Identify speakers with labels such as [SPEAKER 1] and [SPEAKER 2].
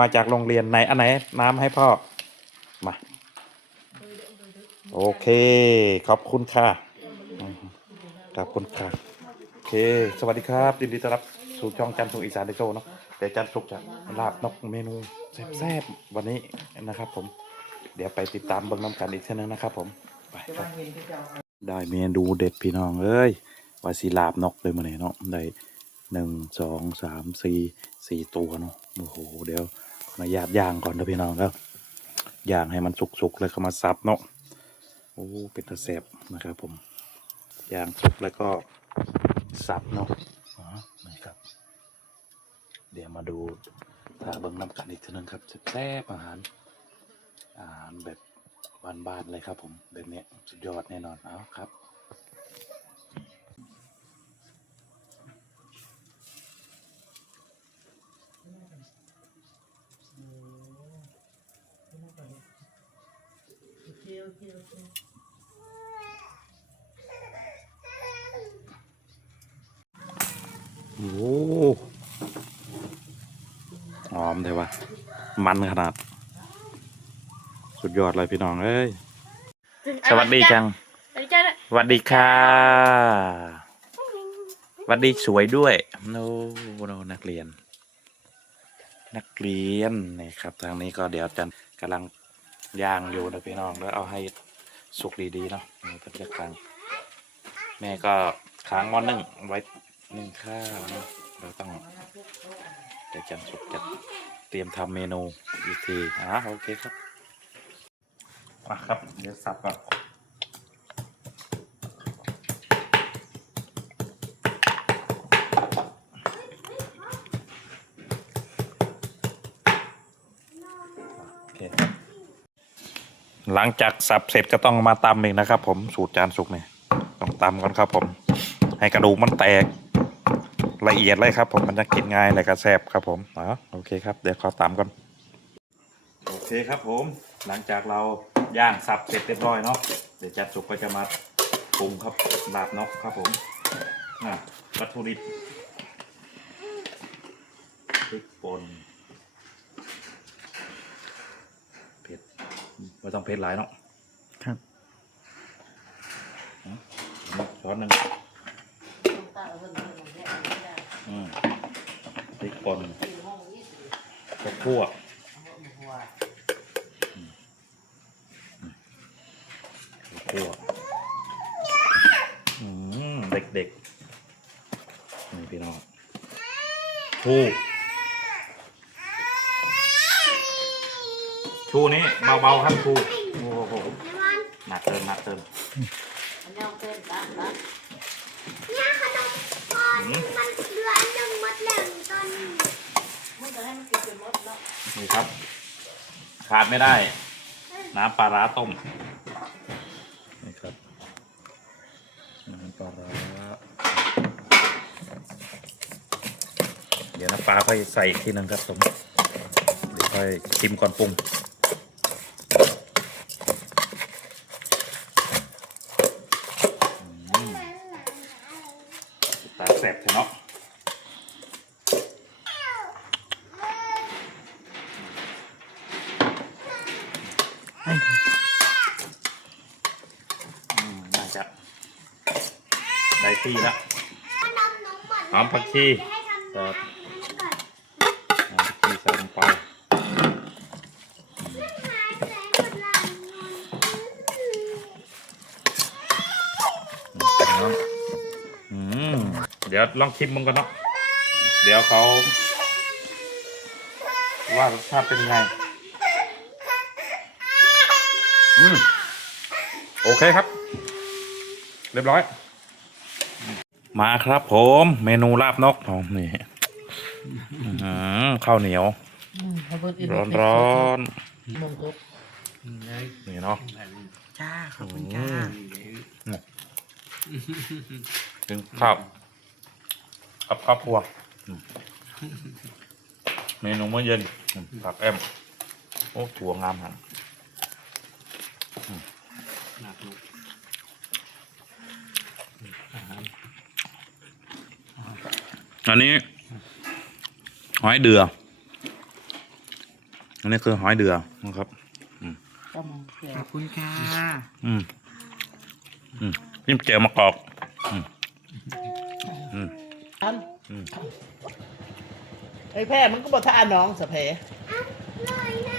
[SPEAKER 1] มาจากโรงเรียนไหนอันไหนน้ำให้พ่อ มา โอเค ขอบคุณค่ะ ขอบคุณค่ะ โอเค สวัสดีครับยินดีต้อนรับสู่ช่องจันทร์สุขอีสานเดโชเนาะแต่จันทร์สุขจะลาบนกเมนูแซ่บๆวันนี้นะครับ ผม เดี๋ยวไปติดตามเบิ้งน้ำกันอีกเช่นนึงนะครับ ผมไปครับได้เมนูเด็ดพี่น้องเอ้ยว่าสีลาบนกเลยมาเนี่ยเนาะได้หนึ่งสองสามสี่สี่ตัวเนาะโอ้โห เดี๋ยว ออนุญาตย่างก่อนนะพี่น้องครับย่างให้มันสุกๆ แล้วก็มาซับเนาะโอ้เป็นตะแสบนะครับ ผมย่างสุกแล้วก็สับเนาะนี่ครับ เดี๋ยวมาดูถ้าเบิ้งน้ำกันอีกทีนึงครับแซ่บอาหารอาหารแบบบ้านๆเลยครับ ผมแบบเนี้ยสุดยอดแน่นอนเอาครับ โอ้หอมเลยวะมันขนาด สุดยอดเลยพี่น้องเอ้ย สวัสดีจัง
[SPEAKER 2] สวัสดีจ้า
[SPEAKER 1] สวัสดีค่ะสวัสดีสวยด้วยโน้โนนักเรียน นักเรียนนี่ครับ ทางนี้ก็เดี๋ยวจันกำลัง ย่างอยู่นะพี่น้องแล้วเอาให้สุกดีๆเนาะนี่เพิ่นจะค้างแม่ก็ค้างมอนนึ่งไว้นึ่งข้าวเนาะเราต้องเดี๋ยวจันสุกจะเตรียมทำเมนูอีกทีอะโอเคครับมาครับเดี๋ยวสับก่อนโอเค หลังจากสับเสร็จก็ต้องมาตำอีกนะครับ ผมสูตรจานสุกเนี่ยต้องตำก่อนครับ ผม ให้กระดูกมันแตกละเอียดเลยครับ ผมมันจะกินง่ายเลยก็แซ่บครับผมอ๋อโอเคครับเดี๋ยวขอตำก่อนโอเคครับ ผมหลังจากเราย่างสับเสร็จเรียบร้อยเนาะเดี๋ยวจัดสุกก็จะมาปรุงครับลาบนกครับผมอะวัตถุดิบพริกป่น เผ็ด ไม่ต้องเผ็ดหลายเนาะ
[SPEAKER 3] ครับ
[SPEAKER 1] อืมช้อนหนึ่งอืมพริกป่นข้าวคั่วอืมอืมข้าวคั่วอืมเด็กๆนี่พี่น้องชู ชูนี้เบาๆครับชูโอ้โหหนักเติมหนักเติม
[SPEAKER 2] เนี่ยขนมพร
[SPEAKER 1] อืม
[SPEAKER 2] มันเรืออันหนึ่งหมดแล้วตอนนี้มันจะให้มันกินจนหมดแล้ว
[SPEAKER 1] นี่ครับขาดไม่ได้ น้ำปลาร้าต้มนี่ครับน้ำปลาร้าเดี๋ยวน้ำปลาค่อยใส่อีกทีหนึงครับผมเดี๋ยวค่อยชิมก่อนปรุงอืมตาแสบเถอะเนาะ อืมน่า จะได้ที่แล้ว
[SPEAKER 2] ขนมน้องหมด
[SPEAKER 1] หอมผักชี
[SPEAKER 2] ให้ทำ
[SPEAKER 1] ครับ
[SPEAKER 2] ก่อน
[SPEAKER 1] หอมผักชีใส่ลงไปอืมเดี๋ยวลองชิมมึงก่อนเนาะ เดี๋ยวเขา ว่ารสชาติเป็นยังไง อืม โอเคครับ เรียบร้อย มาครับผมเมนูลาบนกอ๋อนี่อื้อหือข้าวเหนียว ร้อนร้อนๆนี่เนาะ
[SPEAKER 3] จ้าขอบคุณจ้า
[SPEAKER 1] ถึงข้าวกับครอบครัวอืมเมนูเมื่อเย็นอืมผักแอมโอ้ถั่วงามฮะอืม อันนี้ หอยเดือ อันนี้คือหอยเดือนะครับ
[SPEAKER 4] ต้มแก
[SPEAKER 3] ขอบคุณค่ะ
[SPEAKER 1] อืมอืมจิ้มเจียวมะกอกอืมอืม
[SPEAKER 4] อัน
[SPEAKER 1] อืม
[SPEAKER 4] ไอ้แพ้มันก็บอกถ้าอาน้องสะเพ
[SPEAKER 2] เลย